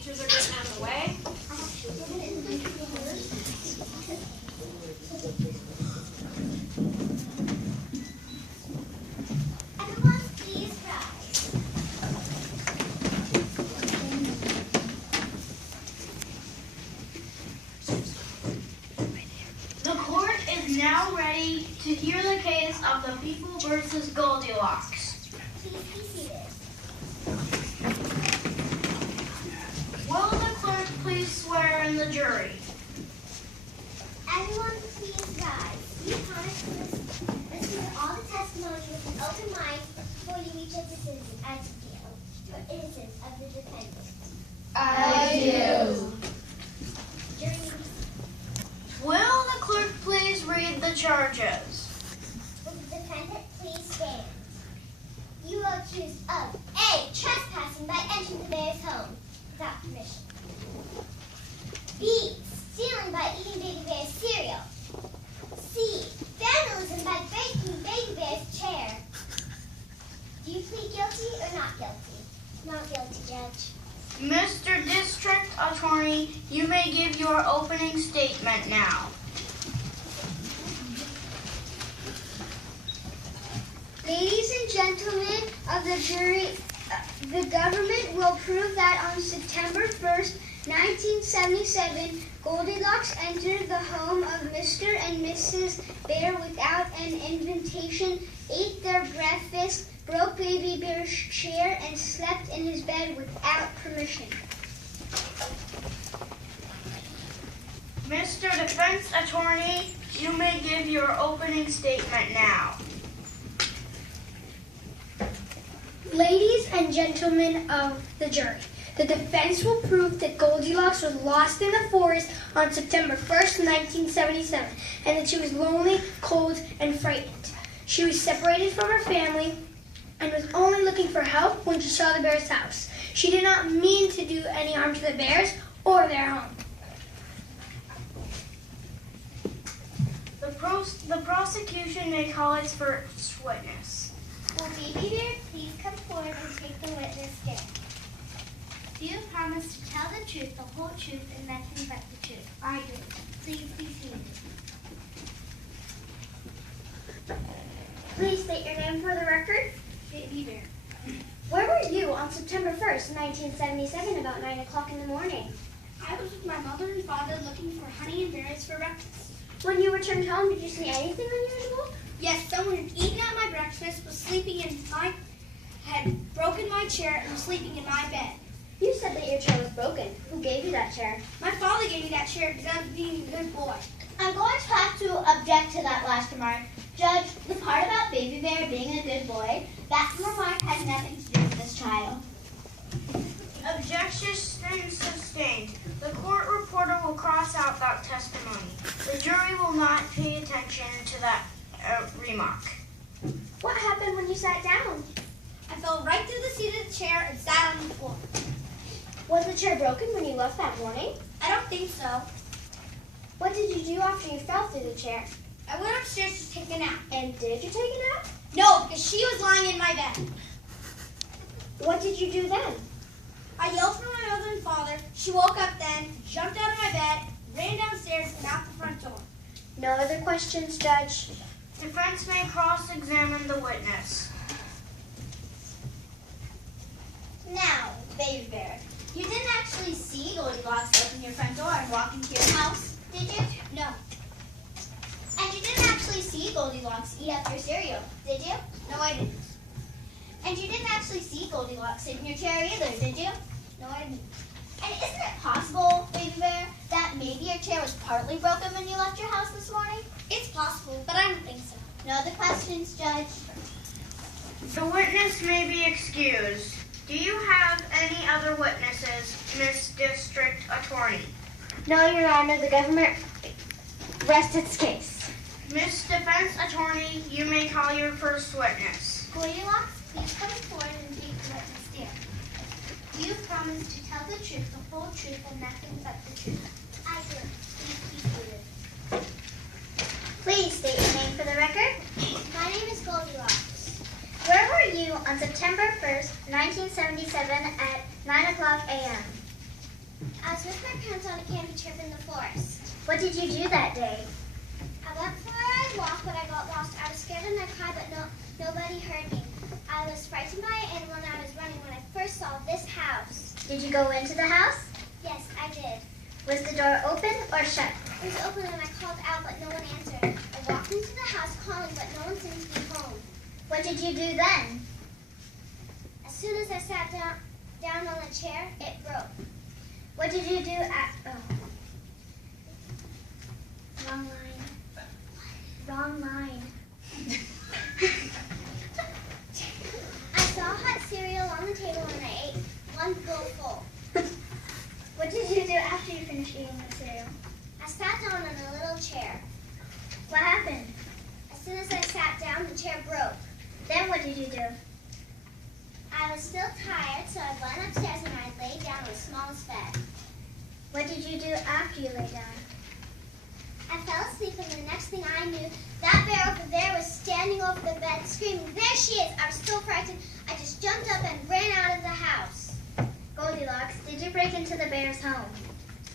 teachers are getting out of the way. Everyone, please rise. The court is now ready to hear the case of the people versus Goldilocks. Please be seated. Will the clerk please swear in the jury? Everyone, please rise. You promise to listen to all the testimony with an open mind before you reach a decision as to the guilt or innocence of the defendant. I do. Jury, Will the clerk please read the charges? will the defendant please stand? You are accused of A. Trespassing by entering the bear's home without permission. B. Stealing by eating baby bear's cereal. C. Vandalism by breaking baby bear's chair. Do you plead guilty or not guilty? Not guilty, Judge. Mr. District Attorney, you may give your opening statement now. Ladies and gentlemen of the jury, the government will prove that on September 1st, 1977, Goldilocks entered the home of Mr. and Mrs. Bear without an invitation, ate their breakfast, broke Baby Bear's chair, and slept in his bed without permission. Mr. Defense Attorney, you may give your opening statement now. Ladies and gentlemen of the jury, the defense will prove that Goldilocks was lost in the forest on September 1st, 1977, and that she was lonely, cold, and frightened. She was separated from her family and was only looking for help when she saw the bear's house. She did not mean to do any harm to the bears or their home. The prosecution may call its first witness. Will Baby Bear please come forward and take the witness stand? Do you promise to tell the truth, the whole truth, and nothing but the truth? I do. Please be seated. Please state your name for the record. Baby Bear. Where were you on September 1st, 1977, about 9 o'clock in the morning? I was with my mother and father looking for honey and berries for breakfast. When you returned home, did you see anything unusual? Yes, someone had eaten at my breakfast, had broken my chair, and was sleeping in my bed. You said that your chair was broken. Who gave you that chair? My father gave me that chair because I was being a good boy. I'm going to have to object to that last remark. Judge, the part about Baby Bear being a good boy, that remark has nothing to do with this trial. Objection sustained. The court reporter will cross out that testimony. The jury will not pay attention to that remark. What happened when you sat down? I fell right through the seat of the chair and sat on the floor. Was the chair broken when you left that morning? I don't think so. What did you do after you fell through the chair? I went upstairs to take a nap. And did you take a nap? No, because she was lying in my bed. What did you do then? I yelled for my mother and father. She woke up then, jumped out of my bed, ran downstairs, and out the front door. No other questions, Judge. Defense may cross-examine the witness. Now, Baby Bear, you didn't actually see Goldilocks open your front door and walk into your house, did you? No. And you didn't actually see Goldilocks eat up your cereal, did you? No, I didn't. And you didn't actually see Goldilocks sit in your chair either, did you? No, I didn't. And isn't it possible, Baby Bear, that maybe your chair was partly broken when you left your house this morning? It's possible, but I don't think so. No other questions, Judge? The witness may be excused. Do you have any other witnesses, Miss District Attorney? No, Your Honor, the government rests its case. Miss Defense Attorney, you may call your first witness. Goldilocks, please come forward and take the witness stand. Do you promise to tell the truth, the whole truth, and nothing but the truth? I do. Please be seated. Please state your name for the record. My name is Goldilocks. Where were you on September 1st, 1977 at 9 o'clock a.m.? I was with my parents on a camping trip in the forest. What did you do that day? I went for a walk, but I got lost. I was scared and I cried, but nobody heard me. I was frightened by an animal and I was running when I first saw this house. Did you go into the house? Yes, I did. Was the door open or shut? It was open and I called out, but no one answered. I walked into the house calling, but no one seemed to be home. What did you do then? As soon as I sat down on the chair, it broke. What did you do at... Oh. Wrong line. Wrong line. I saw hot cereal on the table and I ate one bowl full. What did you do after you finished eating the cereal? I sat down on a little chair. What happened? As soon as I sat down, the chair broke. Then what did you do? I was still tired, so I went upstairs and I laid down on the smallest bed. What did you do after you lay down? I fell asleep and the next thing I knew, that bear over there was standing over the bed screaming, "There she is!" I was so frightened, I just jumped up and ran out of the house. Goldilocks, did you break into the bear's home?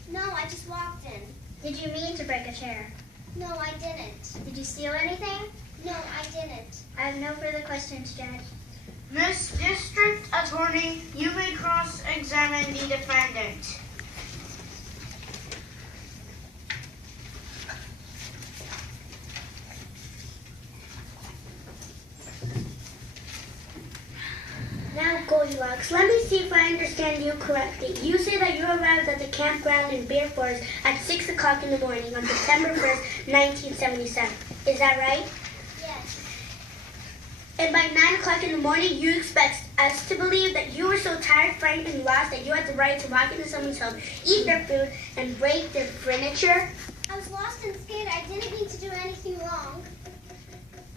No, I just walked in. Did you mean to break a chair? No, I didn't. Did you steal anything? No, I didn't. I have no further questions, Judge. Miss District Attorney, you may cross-examine the defendant. Now, Goldilocks, let me see if I understand you correctly. You say that you arrived at the campground in Bear Forest at 6 o'clock in the morning on September 1st, 1977. Is that right? Yes. And by 9 o'clock in the morning, you expect us to believe that you were so tired, frightened, and lost that you had the right to walk into someone's home, eat their food, and break their furniture? I was lost and scared. I didn't mean to do anything wrong.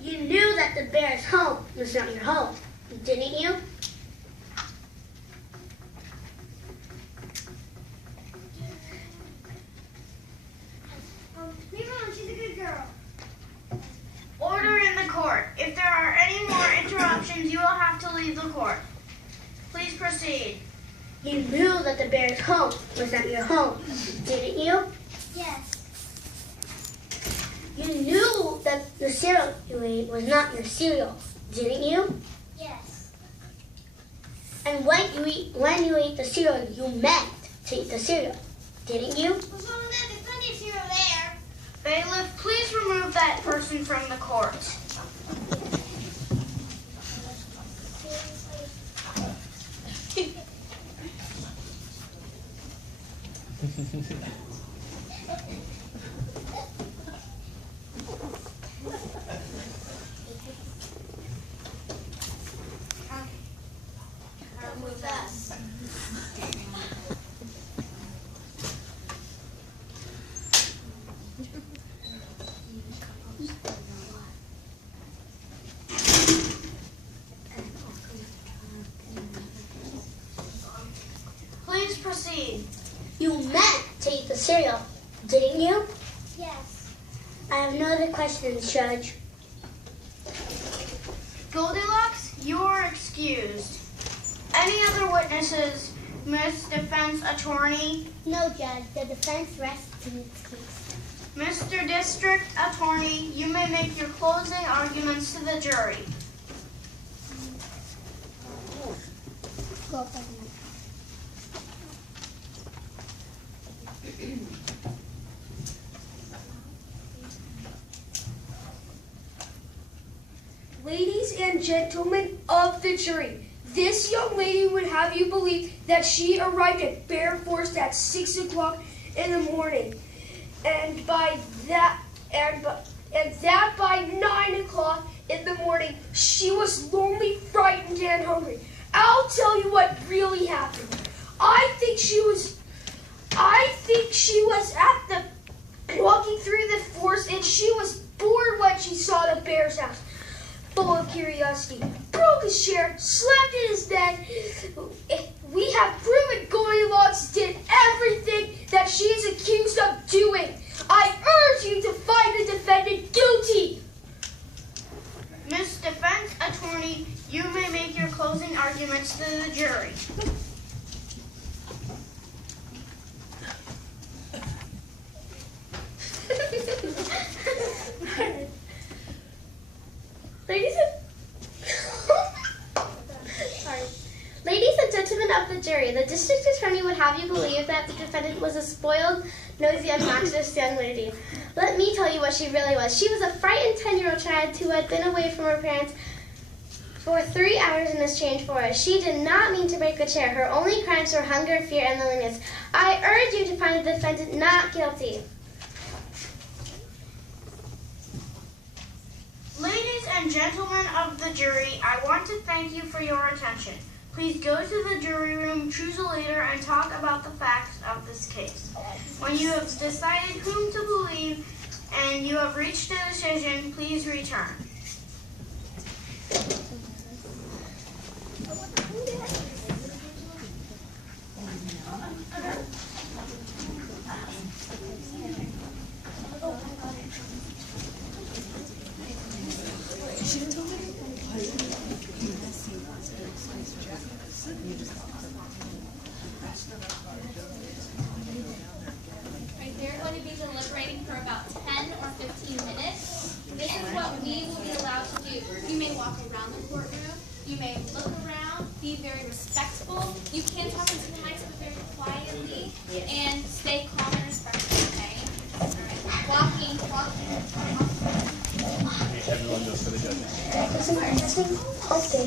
You knew that the bear's home was not your home, didn't you? Leave her alone. She's a good girl. Order in the court. If there are any more interruptions, you will have to leave the court. Please proceed. You knew that the bear's home was not your home, didn't you? Yes. You knew that the cereal you ate was not your cereal, didn't you? Yes. And when you ate the cereal, you meant to eat the cereal, didn't you? What's wrong with that? There's plenty of cereal there. Bailiff, please remove that person from the court. Remove that. Please proceed. You meant to eat the cereal, didn't you? Yes. I have no other questions, Judge. Goldilocks, you are excused. Any other witnesses, Miss Defense Attorney? No, Judge. The defense rests in its case. Mr. District Attorney, you may make your closing arguments to the jury. Go for it. Ladies and gentlemen of the jury, this young lady would have you believe that she arrived at Bear Forest at 6 o'clock in the morning, and that by 9 o'clock in the morning she was lonely, frightened, and hungry. I'll tell you what really happened. I think she was walking through the forest, and she was bored when she saw the bear's house. Full of curiosity, broke his chair, slept in his bed. We have proven Goldilocks did everything that she is accused of doing. I urge you to find the defendant guilty. Miss Defense Attorney, you may make your closing arguments to the jury. jury. The district attorney would have you believe that the defendant was a spoiled, nosy, obnoxious young lady. Let me tell you what she really was. She was a frightened 10-year-old child who had been away from her parents for 3 hours in a strange forest. She did not mean to break a chair. Her only crimes were hunger, fear, and loneliness. I urge you to find the defendant not guilty. Ladies and gentlemen of the jury, I want to thank you for your attention. Please go to the jury room, choose a leader, and talk about the facts of this case. When you have decided whom to believe and you have reached a decision, please return. Right, they're going to be deliberating for about 10 or 15 minutes. This is what we will be allowed to do. You may walk around the courtroom. You may look around. Be very respectful. You can talk into the mics, but very quietly. And stay calm and respectful, okay? All right. Walking. Everyone goes for the judges. Okay.